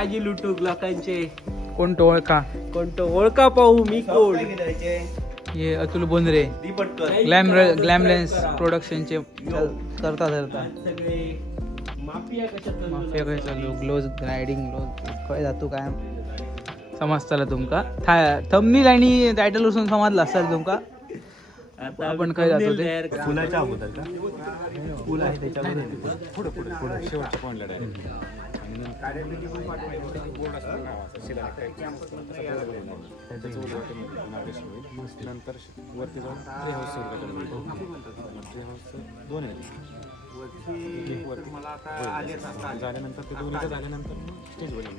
काजी लुटूक लोकांचे. कोण तो ओळखा? कोणतं ओळखा पाहू मी कोण. हे अतुल बोंद्रे ग्लॅमलेन्स प्रोडक्शनचे करता धरता सगळे माफिया कशात माफिया काय चालू ग्लोज रायडिंग ग्लोज काय जातो काय समजताला तुमका थंबनेल आणि टायटल वरून समजला असेल तुमका. आता आपण काय जातो ते फुलाच्या अगोदर का फुल आहे त्याच्यावर पुढे पुढे पुढे शेवटच्या पॉईंटला डायरेक्ट नंतर वरती जाऊन ट्री हाऊस ट्री हाऊस दोन झाल्यानंतर ते दोन्ही झाल्यानंतर स्टेज बनवून.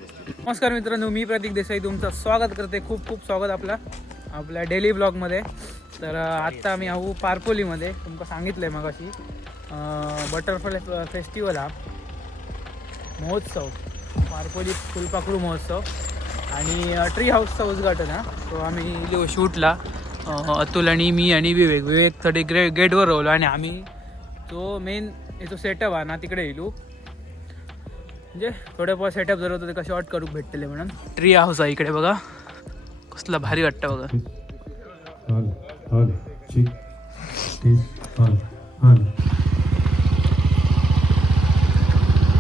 नमस्कार मित्रांनो, मी प्रतीक देसाई तुमचं स्वागत करते. खूप खूप स्वागत आपल्या डेली ब्लॉगमध्ये. तर आत्ता आम्ही आहो पारपोलीमध्ये. तुमका सांगितलं आहे मगाशी बटरफ्लाय फेस्टिवल हा महोत्सव पारपोली फुलपाखरू महोत्सव आणि ट्री हाऊसचा उद्घाटन हा. तो आम्ही इलो शूटला अतुल आणि मी आणि विवेक थोडे गेटवर राहिलो आणि आम्ही तो मेन जो सेटअप आहे ना तिकडे येलो. म्हणजे थोडेफार सेटअप जर होतं ते कसे वाट करू भेटले म्हणून. ट्री हाऊस आहे इकडे बघा, कसला भारी वाटतं बघा.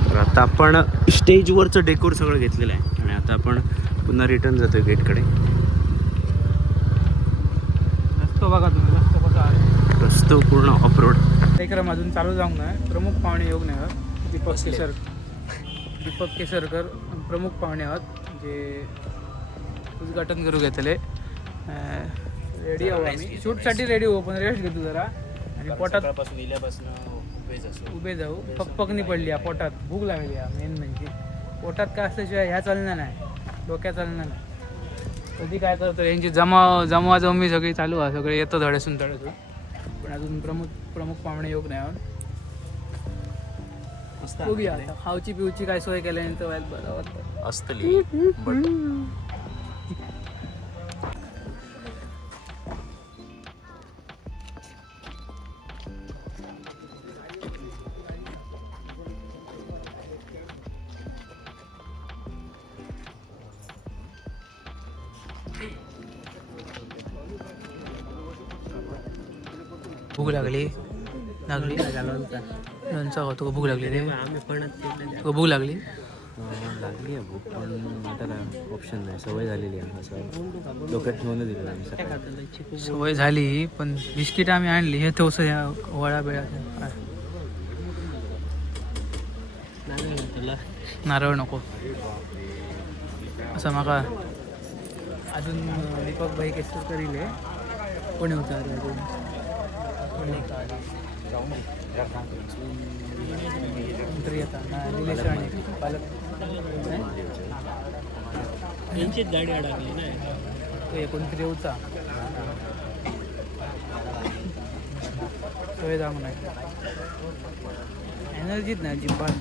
तर आता आपण स्टेजवरचं डेकोर सगळं घेतलेलं आहे आणि आता आपण पुन्हा रिटर्न जातोय गेटकडे. रस्तो बघा तुम्ही, रस्तो कसा आहे. रस्तो पूर्ण ऑफ रोड. कार्यक्रम अजून चालू जाऊन नाही. प्रमुख पाहुणे येऊन नाही आहात. दीपक केसरकर प्रमुख पाहुणे आहात जे उद्घाटन करू घेतले. रेडी आहो आम्ही शूटसाठी रेडी हो, पण रेस्ट घेतो जरा आणि पोटात उभे जाऊ. पकपकनी पडली पोटात, भूक लागली मेन म्हणजे. पोटात काय असल्याशिवाय ह्या चालणार नाही, डोक्या चालणार नाही. कधी काय करतो यांची जमवाजमी सगळी चालू आहे. सगळे येतं धडेसून पण अजून प्रमुख पाहुणे योग नाही आहोत. बघूया आता खाऊची पिऊची काय सोय केल्यानंतर व्हायला बरं वाटतं असतली बट भूक लागली लोणचा खातो का? भूक लागली रे. तुका भूक लागली? लागली आहे भूक, पण आता काय ऑप्शन नाही, सवय झालेली आहे. असं डोक्यात ठेवून दिलं आम्ही सकाळी. सवय झाली, पण बिस्किट आम्ही आणली. हे थोस वळा बेळा नारळ नको असं माका. अजून दीपक भाई केसर करीले कोणी होता अजून निलेश राणे पालक यांचीच गाडी अडकली ना कोणतरी होता. सोय जाम नाही, एनर्जीत नाही अजिबात.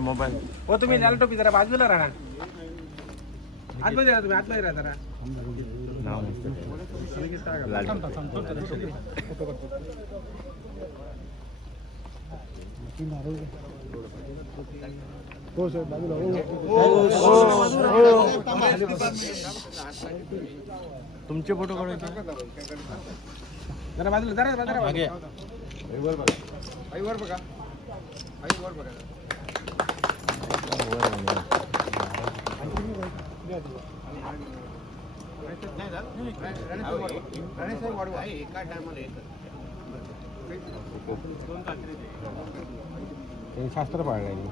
मोबाईल हो तुम्ही लाल टोपी जरा बाजूला राहा. आतमध्ये राहा तुम्ही, आतमध्ये राहा जरा. नाव तुमचे फोटो काढून जरा बाजूला जरा मागे वर बघा. शास्त्र पाळलं.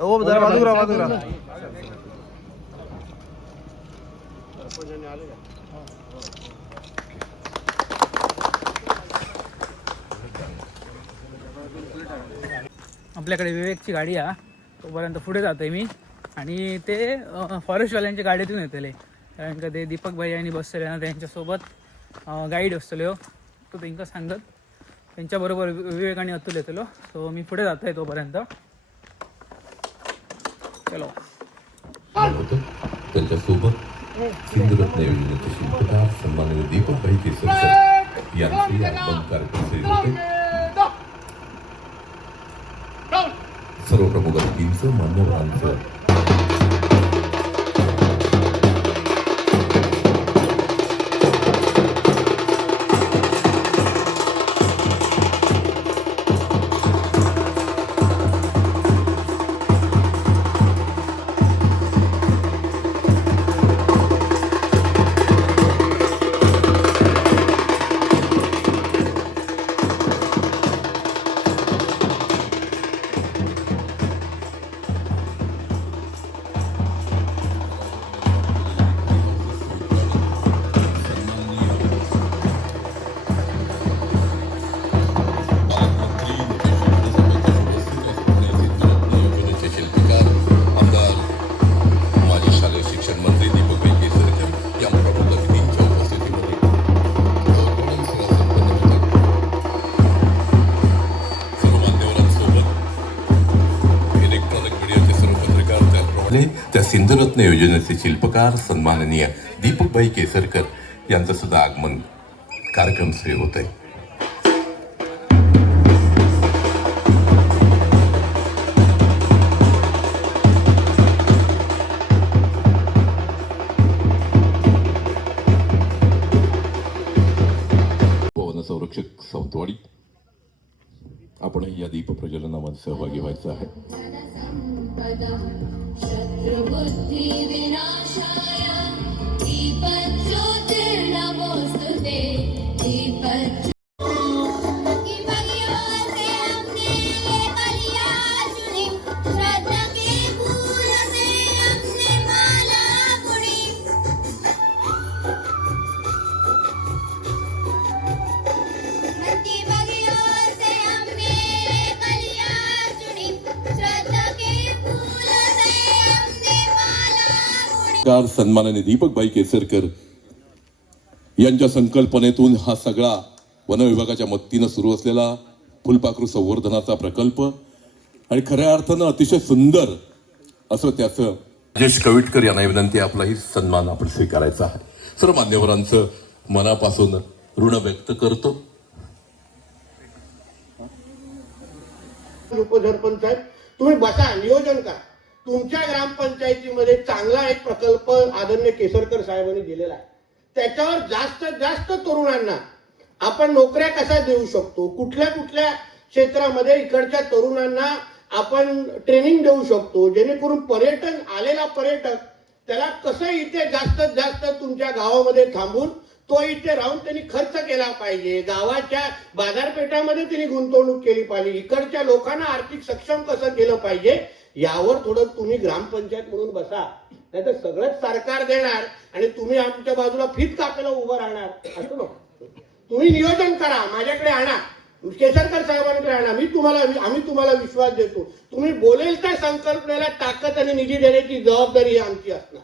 ओ जरा बाजूला. आपल्याकडे विवेकची गाडी आहे, तोपर्यंत पुढे जातोय मी. आणि ते फॉरेस्टवाल्यांच्या गाडीतून येतले, कारण का ते दीपक भाई यांनी बसले ना, त्यांच्यासोबत गाईड बसतलो, तो त्यांना सांगत त्यांच्याबरोबर विवेक आणि अतुल येतलो. सो मी पुढे जातोय तोपर्यंत. चलो. त्यांच्यासोबत सिंधुरत्न योजनेचे शिल्पकार सन्माननीय दीपकभाई केसरकर यांचे आगमन कार्यक्रम होते. सर्व प्रमुख अतिथींचं मान्यवरांचं त्या सिंधुरत्न योजनेचे शिल्पकार सन्माननीय दीपकभाई केसरकर यांचं सुद्धा आगमन कार्यक्रम सुरू होत आहे. वन संरक्षक सावंतवाडी, आपणही या दीप प्रज्वलनामध्ये सहभागी व्हायचं आहे. शत्रुबुद्धि विनाशाय दीपज्योतिर्नमोस्तुते दीपज्योति की बलियों से हमने ये बलियाँ चुनी, श्रद्धा के फूल से हमने माला बुनी. की बलियों से हमने ये बलियाँ चुनी, श्रद्धा के फूल से हमने माला बुनी. सन्माननीय दीपकभाई केसरकर यांच्या संकल्पनेतून हा सगळा वन विभागाच्या मदतीनं सुरू असलेला फुलपाखरू संवर्धनाचा प्रकल्प आणि खऱ्या अर्थानं अतिशय सुंदर असं त्याचं राजेश कविटकर यांना विनंती, आपलाही सन्मान आपण स्वीकारायचा आहे. सर्व मान्यवरांचं मनापासून ऋण व्यक्त करतो. उपसरपंच साहेब, तुम्ही बसा, नियोजन करा. तुमच्या ग्रामपंचायतीमध्ये चांगला एक प्रकल्प आदरणीय केसरकर साहेबांनी दिलेला आहे. त्याच्यावर जास्तीत जास्त तरुणांना आपण नोकऱ्या कशा देऊ शकतो, कुठल्या कुठल्या क्षेत्रामध्ये इकडच्या तरुणांना आपण ट्रेनिंग देऊ शकतो, जेणेकरून पर्यटन आलेला पर्यटक त्याला कसं इथे जास्तीत जास्त तुमच्या गावामध्ये थांबून तो इथे राहून त्यांनी खर्च केला पाहिजे, गावाच्या बाजारपेठामध्ये त्यांनी गुंतवणूक केली पाहिजे, इकडच्या लोकांना आर्थिक सक्षम कसं केलं पाहिजे, यावर थोडं तुम्ही ग्रामपंचायत म्हणून बसा. नाही तर सगळंच सरकार देणार आणि तुम्ही आमच्या बाजूला फीत कापायला उभं राहणार, असं नको. तुम्ही नियोजन करा, माझ्याकडे आणा, केसरकर साहेबांकडे आणा, आम्ही तुम्हाला विश्वास देतो. तुम्ही बोलेल त्या संकल्पनेला ताकद आणि निधी देण्याची जबाबदारी आमची असणार.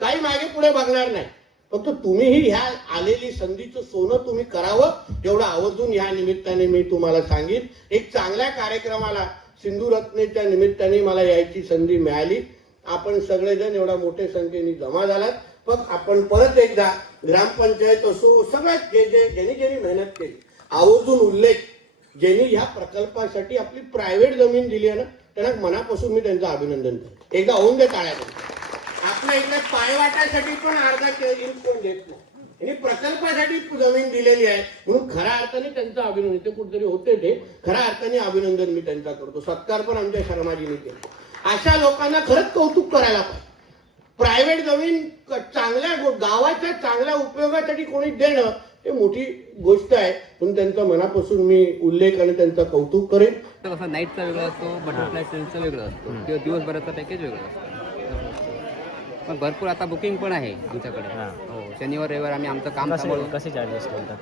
काही मागे पुढे बघणार नाही. फक्त तुम्हीही ह्या आलेली संधीचं सोनं तुम्ही करावं, एवढं आवर्जून ह्या निमित्ताने मी तुम्हाला सांगेन. एक चांगल्या कार्यक्रमाला सिंधुरत्नेच्या निमित्ताने मला यायची संधी मिळाली. आपण सगळेजण एवढ्या मोठ्या संख्येने जमा झालात. पण आपण परत एकदा ग्रामपंचायत असो, सगळ्यात ज्यांनी मेहनत केली, आवर्जून उल्लेख, ज्यांनी ह्या प्रकल्पासाठी आपली प्रायव्हेट जमीन दिली आहे ना, त्यांना मनापासून मी त्यांचं अभिनंदन करतो. एकदा होऊन दे टाळ्या. आपल्या इकडे पायवाटासाठी पण अर्धा इंच कोण देत नाही, यांनी प्रकल्पासाठी जमीन दिलेली आहे, म्हणून खऱ्या अर्थाने त्यांचं अभिनंदन. ते कुठेतरी होते, ते खऱ्या अर्थाने अभिनंदन मी त्यांचा करतो. सत्कार पण आमच्या शर्माजीने केला. अशा लोकांना खरंच कौतुक करायला पाहिजे. प्रायव्हेट जमीन चांगल्या गावाच्या चांगल्या उपयोगासाठी कोणी देणं हे मोठी गोष्ट आहे, म्हणून त्यांचा मनापासून मी उल्लेख आणि त्यांचं कौतुक करेन. कसं नाईटचा वेगळा असतो, बटरफ्लाय सेलचा वेगळा असतो किंवा दिवसभराचा पॅकेज वेगळा असतो. पण भरपूर आता बुकिंग पण आहे आमच्याकडे. हो, शनिवार रविवार आम्ही आमचं काम सांभाळून. कसे चार्जेस ठेवतात?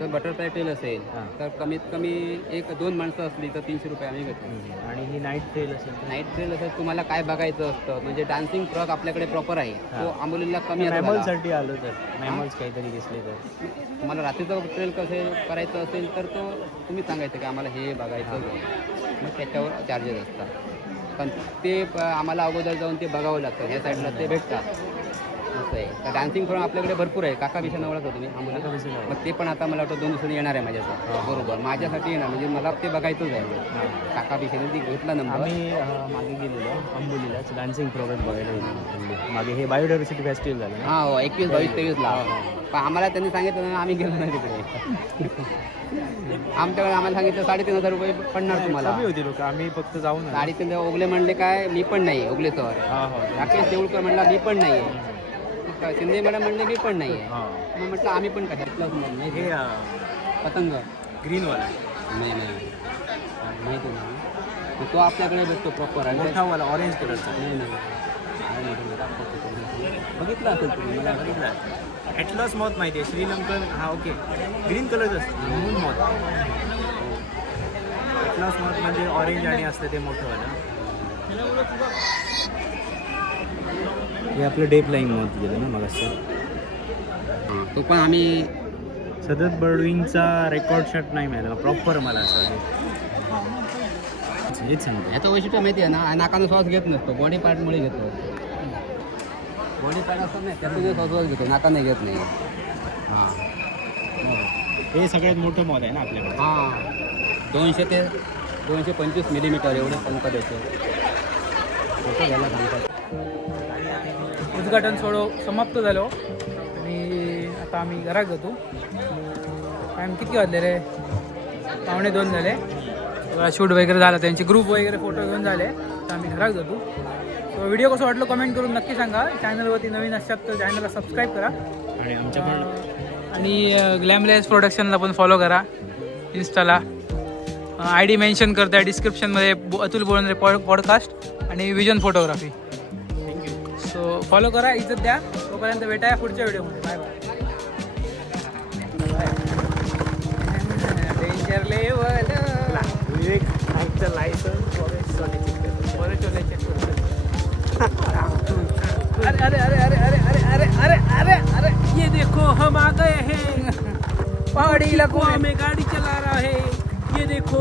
तर बटरफ्लाय ट्रेल असेल तर कमीत कमी 1-2 माणसं असली तर 300 रुपये आम्ही घेतो. आणि ही नाईट ट्रेल असेल नाईट ट्रेल असेल तुम्हाला काय बघायचं असतं म्हणजे डान्सिंग ट्रक आपल्याकडे प्रॉपर आहे. तो आंबोलीला कमी येतो बघा. मॅमल्ससाठी आलो तर मॅमल्स काहीतरी दिसले तर तुम्हाला रात्रीचं ट्रेल कसं करायचं असेल तर तो तुम्ही सांगायचं की आम्हाला हे बघायचं मग त्याच्यावर चार्जेस असतात. पण ते आम्हाला अगोदर जाऊन ते बघावं लागतं. या साईडला ते भेटतात असं आहे. तर डान्सिंग फ्रॉम आपल्याकडे भरपूर आहे. काका विषय ओळखतो तुम्ही आम्हाला मग ते पण आता मला वाटतं 2 दिवसांनी येणार आहे माझ्यासाठी. बरोबर माझ्यासाठी येणार म्हणजे मला ते बघायचंच आहे. काका विषयाने ती घेतला नंबर. आम्ही मागे गेलेलो अंबोलीलाच डान्सिंग प्रोग्राम बघायला गेलो मागे. हे बायोडायव्हर्सिटी फेस्टिवल झालं ना. हां 21, 22, 23ला. पण आम्हाला त्यांनी सांगितलं ना आम्ही गेलो नाही तिकडे. आमच्याकडे आम्हाला सांगितलं 3,500 रुपये पडणार तुम्हाला. कमी होती लोक आम्ही फक्त जाऊन 3,500. ओगले म्हणले काय मी पण नाही ओगले सर. राकेश देऊळकर म्हणला मी पण नाही आहे. शिंदे मॅडम म्हणले मी पण नाही आहे. मग म्हटलं आम्ही पण काय नाही. हे पतंग ग्रीनवाला नाही माहिती नाही. मग तो आपल्याकडे भेटतो प्रॉपर. मोठावाला ऑरेंज कलरचा बघितलं असेल तुम्ही मला बघितला. ॲटलॉस मॉथ माहिती आहे श्रीलंकन. हा ओके ग्रीन कलरच असतं मून मॉथ. ॲटलॉस मॉथ म्हणजे ऑरेंज आणि असतं ते मोठंवालं. हे आपलं डे फ्लाइंग मॉथ गेलं ना मग तो पण आम्ही सतत बर्डविंगचा रेकॉर्ड शॉट नाही मिळाला प्रॉपर मला असं हेच सांगतो. याचं वैशिष्ट्य माहिती आहे ना नाकानं श्वास घेत नसतो बॉडी पार्टमुळे घेतो. बॉडी पार्ट असतात नाही त्यातून श्वास घेतो नाकाने घेत नाही. हां हे सगळ्यात मोठं मॉथ आहे ना आपल्याकडे. हां 200 ते 225 मिलीमीटर एवढे पंख द्यायचे. फोटो घ्यायला सांगतात. उद्घाटन सोडो समाप्त झालो आणि आता आम्ही घरात जातो. टाईम किती वाजले रे? 1:45 झाले. शूट वगैरे झाला त्यांचे ग्रुप वगैरे फोटो घेऊन झाले तर आम्ही घरात जातो. तो व्हिडिओ कसं वाटलं कमेंट करून नक्की सांगा. चॅनलवरती नवीन असतात तर चॅनलला सबस्क्राईब करा आणि आमच्याकडे आणि ग्लॅमलेस प्रोडक्शनला पण फॉलो करा इन्स्टाला. ID मेन्शन करता डिस्क्रिप्शनमध्ये अतुल बोलणारे पॉडकास्ट आणि विजन फोटोग्राफी. सो फॉलो करा इज्जत द्या. तोपर्यंत भेटाया पुढच्या व्हिडिओमध्ये. Bye bye. डेंजर लेवल आमचं लायसन्स अरे अरे अरे अरे अरे अरे अरे अरे अरे अरे ये देखो हम आ गए हैं पहाड़ी इलाकों में गाड़ी चला रहा है. ये देखो